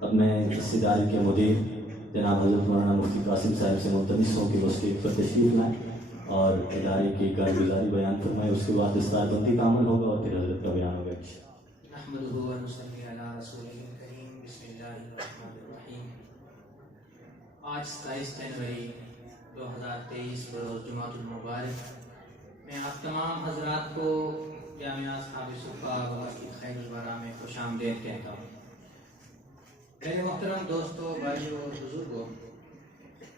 اب میں اس ادارے کے مدیر جناب حضرت مولانا مفتی قاسم صاحب سے ملتمس ہوں کہ وہ اسٹیج پر تشریف لائیں اور ادارے کی کارگزاری بیان فرمائیں. اس کے بعد دستار بندی کا عمل ہوگا اور پھر حضرت کا بیان ہوگا. نحمدہ و نصلی علی رسولہ الکریم. بسم اللہ الرحمن الرحیم. آج 27 جنوری 2023 بروز جمعۃ المبارک میں آپ تمام حضرات کو جامعہ اصحاب صفا و مسجد خیر الورا میں خوش آمدید کہتا ہوں. میرے محترم دوستوں، بھائیوں اور بزرگوں،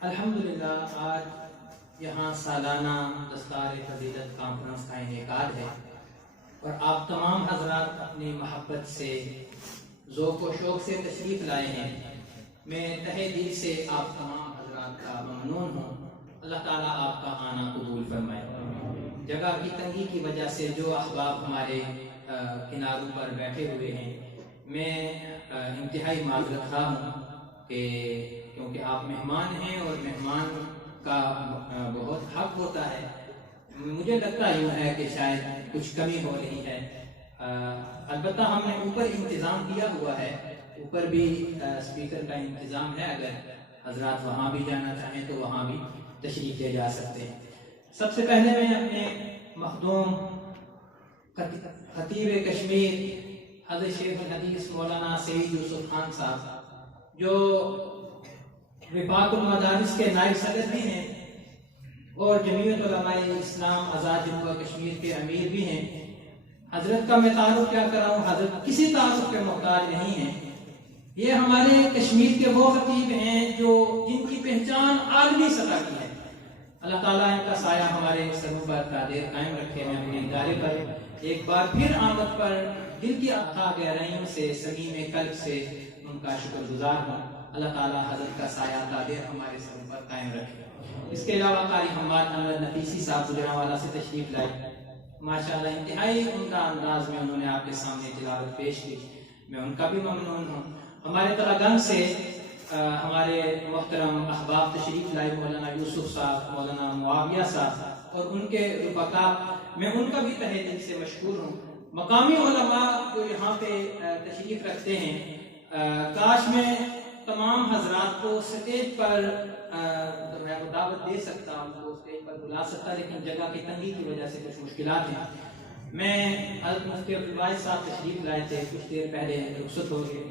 الحمدللہ آج یہاں سالانہ دستار فضیلت کانفرنس کا انعقاد ہے اور آپ تمام حضرات اپنی محبت سے ذوق و شوق سے تشریف لائے ہیں. میں تہہ دل سے آپ تمام حضرات کا ممنون ہوں. اللہ تعالیٰ آپ کا آنا قبول فرمائے. جگہ کی تنگی کی وجہ سے جو احباب ہمارے کناروں پر بیٹھے ہوئے ہیں، میں انتہائی معذرت خواہ ہوں کہ کیونکہ آپ مہمان ہیں اور مہمان کا بہت حق ہوتا ہے. مجھے لگتا یوں ہے کہ شاید کچھ کمی ہو رہی ہے. البتہ ہم نے اوپر انتظام کیا ہوا ہے، اوپر بھی اسپیکر کا انتظام ہے. اگر حضرات وہاں بھی جانا چاہیں تو وہاں بھی تشریف لے جا سکتے ہیں. سب سے پہلے میں اپنے مخدوم خطیب کشمیر حضرت شیخ الحدیث مولانا سید یوسف خان صاحب، جو وفاق المدارس کے نائب صدر بھی ہیں اور جمعیت علماء اسلام آزاد جموں و کشمیر کے امیر بھی ہیں. حضرت کا میں تعارف کیا کراؤں، حضرت کسی تعارف کے محتاج نہیں ہیں. یہ ہمارے کشمیر کے وہ خطیب ہیں جن کی پہچان عالمی سطح کی ہے. اللہ تعالیٰ ان کا سایہ ہمارے سروں پر قادر قائم رکھے. میں اپنے ادارے پر ایک بار پھر آمد پر دل کی عطا گہرائیوں سے سلیم قلب سے ان کا شکر گزار ہوں. اللہ تعالیٰ حضرت کا سایہ قادر ہمارے سروں پر قائم رکھے. اس کے علاوہ قاری حماد انور نفیسی صاحب گجرانوالہ سے تشریف لائے. ماشاءاللہ انتہائی عمدہ انداز میں انہوں نے آپ کے سامنے تلاوت پیش کی. میں ان کا بھی ممنون ہوں. ہمارے تراگنگ سے ہمارے محترم احباب تشریف لائے، مولانا یوسف صاحب، مولانا معاویہ صاحب اور ان کے رفقا، میں ان کا بھی تہہ دل سے مشکور ہوں. مقامی علماء جو یہاں پہ تشریف رکھتے ہیں، کاش میں تمام حضرات کو سٹیج پر دعوت دے سکتا ہوں، کو سٹیج پر بلا سکتا، لیکن جگہ کی تنگی کی وجہ سے کچھ مشکلات ہیں. میں حضرت مفتی عبدالواحد صاحب تشریف لائے تھے، کچھ دیر پہلے رخصت ہو گئے.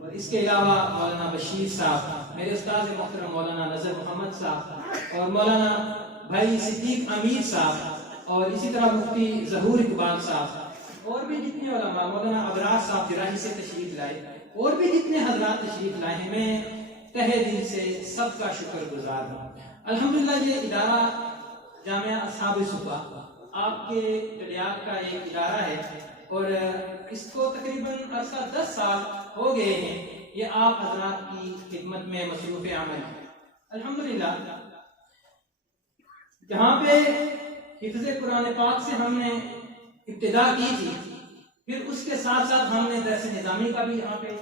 اور اس کے علاوہ مولانا بشیر صاحب، میرے استاد محترم مولانا نظر محمد صاحب اور مولانا بھائی صدیق امیر صاحب اور اسی طرح مفتی ظہور اقبال صاحب اور بھی جتنے علماء، مولانا ابرار صاحب جراحی سے تشریف لائے اور بھی جتنے حضرات تشریف لائے ہیں، میں تہہ دل سے سب کا شکر گزار ہوں. الحمدللہ یہ ادارہ جامعہ اصحاب صفا آپ کے جلیات کا ایک ادارہ ہے اور اس کو تقریباً عرصہ 10 سال ہو گئے ہیں. یہ آپ حضرات کی خدمت میں مصروف عمل ہے. الحمدللہ جہاں پہ حفظ قرآن پاک سے ہم نے ابتدا کی تھی، پھر اس کے ساتھ ساتھ ہم نے درس نظامی کا بھی یہاں پہ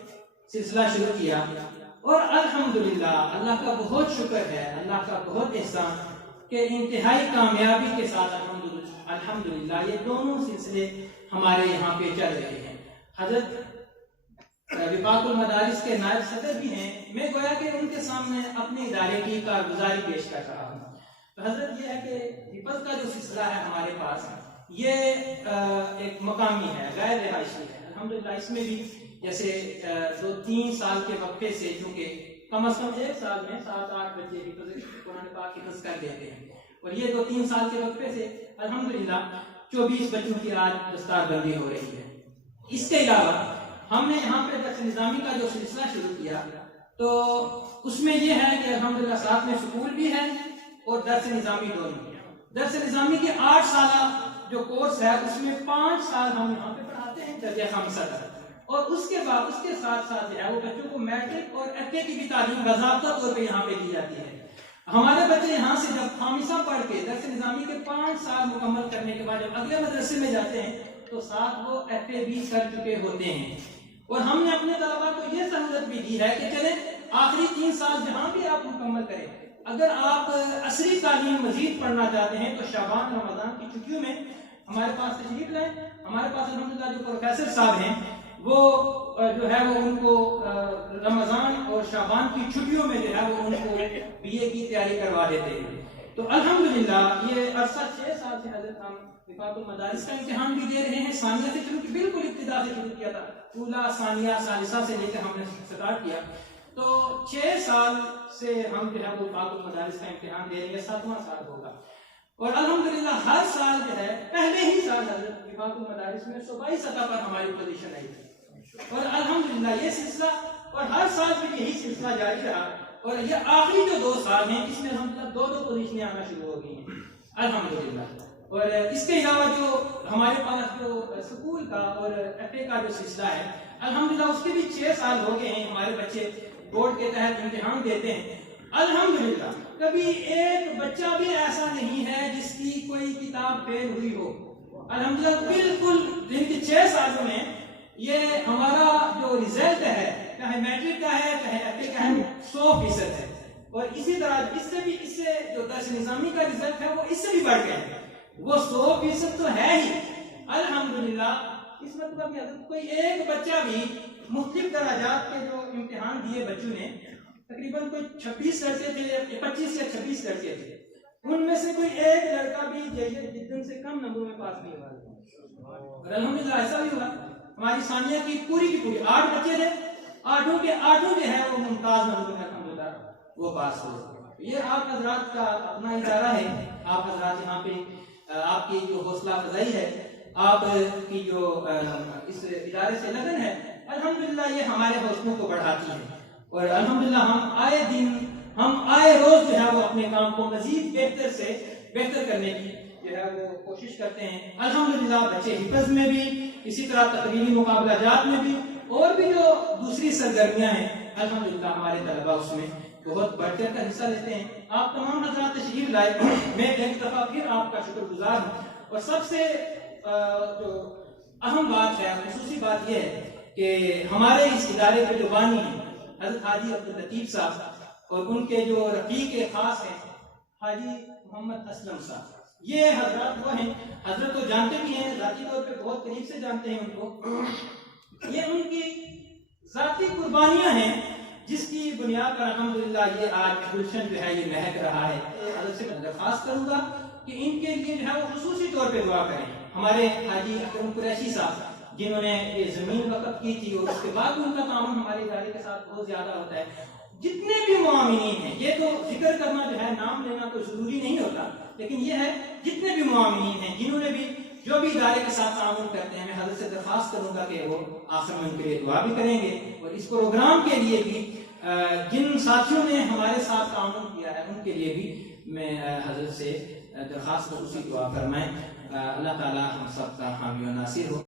سلسلہ شروع کیا اور الحمدللہ اللہ کا بہت شکر ہے، اللہ کا بہت احسان کہ انتہائی کامیابی کے ساتھ الحمدللہ یہ دونوں سلسلے ہمارے یہاں پہ چل رہے ہیں. حضرت وفاق المدارس کے نائب صدر بھی ہیں. میں گویا کہ ان کے سامنے اپنے ادارے کی کارگزاری پیش کر رہا ہوں. تو حضرت یہ ہے کہ حفظ کا جو سلسلہ ہے ہمارے پاس، یہ ایک مقامی ہے، غیر رہائشی ہے. الحمدللہ اس میں بھی جیسے 2-3 سال کے وقفے سے، چونکہ کم از کم 1 سال میں 7-8 بچے قرآن پاک حفظ کر دیتے ہیں، اور یہ 2-3 سال کے وقفے سے الحمدللہ 24 بچوں کی آج دستار بندی ہو رہی ہے. اس کے علاوہ ہم نے یہاں پہ درس نظامی کا جو سلسلہ شروع کیا تو اس میں یہ ہے کہ الحمدللہ ساتھ میں سکول بھی ہے اور درس نظامی دونوں. درس نظامی کے 8 سالہ جو کورس ہے اس میں 5 سال ہم یہاں پہ پڑھاتے ہیں درجہ خامسہ تک، اور اس کے بعد اس کے ساتھ ساتھ جو ہے وہ بچوں کو میٹرک اور ایف اے کی بھی تعلیم باضابطہ طور پہ یہاں پہ دی جاتی ہے. ہمارے بچے یہاں سے جب خامسہ پڑھ کے درس نظامی کے 5 سال مکمل کرنے کے بعد جب اگلے مدرسے میں جاتے ہیں تو ساتھ وہ ایف اے بھی کر چکے ہوتے ہیں. اور ہم نے اپنے طلباء کو یہ سہولت بھی دی ہے کہ چلیں آخری 3 سال جہاں بھی آپ مکمل کریں، اگر آپ عصری تعلیم مزید پڑھنا چاہتے ہیں تو شعبان رمضان کی چھٹیوں میں ہمارے پاس تشریف لائیں. ہمارے پاس الحمدللہ جو پروفیسر صاحب ہیں وہ جو ہے وہ ان کو رمضان شعبان کی چھٹیوں میں جو ہے وہ ان کو بی اے کی تیاری کروا دیتے ہیں. تو الحمدللہ یہ عرصہ 6 سال سے حضرت ہم رفاق المدارس کا امتحان بھی دے رہے ہیں. ثانیہ سے شروع بالکل ابتدا سے شروع کیا تھا, اولا ثانیہ ثالثہ سے لے کے ہم نے اسٹارٹ کیا. تو 6 سال سے ہم جو ہے وہ رفاق المدارس کا امتحان دے رہے ہیں, 7واں سال ہوگا. اور الحمدللہ ہر سال جو ہے پہلے ہی سال حضرت رفاق المدارس میں صوبائی سطح پر ہماری پوزیشن آئی تھی. اور الحمدللہ یہ سلسلہ اور ہر سال میں یہی سلسلہ جاری رہا. اور یہ آخری جو 2 سال ہیں اس میں ہم 2 پوزیشنیں آنا شروع ہو گئی ہیں الحمدللہ. اور اس کے علاوہ جو ہمارے پاس جو سکول کا اور ایف اے کا جو سلسلہ ہے الحمدللہ اس کے بھی 6 سال ہو گئے ہیں. ہمارے بچے بورڈ کے تحت امتحان دیتے ہیں الحمدللہ. کبھی ایک بچہ بھی ایسا نہیں ہے جس کی کوئی کتاب فیل ہوئی ہو الحمدللہ. بالکل جن کے 6 سالوں میں یہ ہمارا جو رزلٹ ہے چاہے میٹرک کا ہے چاہے ایف اے کا ہے 100% ہے. اور اسی طرح اس سے جو درس نظامی کا رزلٹ ہے وہ اس سے بھی بڑھ گیا ہے, وہ 100% تو ہے ہی الحمدللہ. اس مطلب کوئی ایک بچہ بھی مختلف درجات کے جو امتحان دیے بچوں نے تقریباً کوئی 26 لڑکے تھے, 25 یا 26 لڑکے تھے, ان میں سے کوئی ایک لڑکا بھی جتن سے کم نمبروں میں پاس نہیں ہوا. اور الحمدللہ ایسا بھی ہوا. ہماری ثانیہ کی پوری 8 بچے تھے, 8 کے 8 جو ہے وہ ممتاز نمبروں میں الحمدللہ وہ پاس ہوئے. یہ آپ حضرات کا اپنا ادارہ ہے. آپ حضرات یہاں پہ آپ کی جو حوصلہ افزائی ہے, آپ کی جو اس ادارے سے لگن ہے الحمدللہ یہ ہمارے حوصلوں کو بڑھاتی ہے. اور الحمدللہ ہم آئے روز جو ہے وہ اپنے کام کو مزید بہتر سے بہتر کرنے کی جو ہے وہ کوشش کرتے ہیں الحمدللہ. بچے حفظ میں بھی, اسی طرح تقریری مقابلہ جات میں بھی, اور بھی جو دوسری سرگرمیاں ہیں الحمدللہ ہمارے طلبہ اس میں بہت بڑھ چڑھ کر حصہ لیتے ہیں. آپ تمام حضرات تشریف لائے, میں ایک دفعہ پھر آپ کا شکر گزار ہوں. اور سب سے جو اہم بات ہے, خصوصی بات یہ ہے کہ ہمارے اس ادارے کے جو بانی ہیں حضرت حاجی عبداللطیف صاحب اور ان کے جو رفیق خاص ہیں حاجی محمد اسلم صاحب, یہ حضرات وہ ہیں, حضرت تو جانتے بھی ہیں ذاتی طور پہ, بہت قریب سے جانتے ہیں ان کو. یہ ان کی ذاتی قربانیاں ہیں جس کی بنیاد پر الحمدللہ یہ آج گلشن جو ہے یہ مہک رہا ہے. حضرت سے میں درخواست کروں گا کہ ان کے لیے جو ہے وہ خصوصی طور پہ دعا کریں. ہمارے حاجی اکرم قریشی صاحب جنہوں نے یہ زمین وقف کی تھی اور اس کے بعد ان کا تعاون ہمارے ادارے کے ساتھ بہت زیادہ ہوتا ہے. جتنے بھی معاونین ہیں, یہ تو ذکر کرنا جو ہے نام لینا تو ضروری نہیں ہوتا, لیکن یہ ہے جتنے بھی معاونین ہیں جنہوں نے بھی جو بھی ادارے کے ساتھ تعاون کرتے ہیں, میں حضرت سے درخواست کروں گا کہ وہ آخر میں ان کے لیے دعا بھی کریں گے. اور اس پروگرام کے لیے بھی جن ساتھیوں نے ہمارے ساتھ تعاون کیا ہے ان کے لیے بھی میں حضرت سے درخواست خصوصی دعا فرمائیں. اللہ تعالی ہم سب کا حامی و ناصر ہو.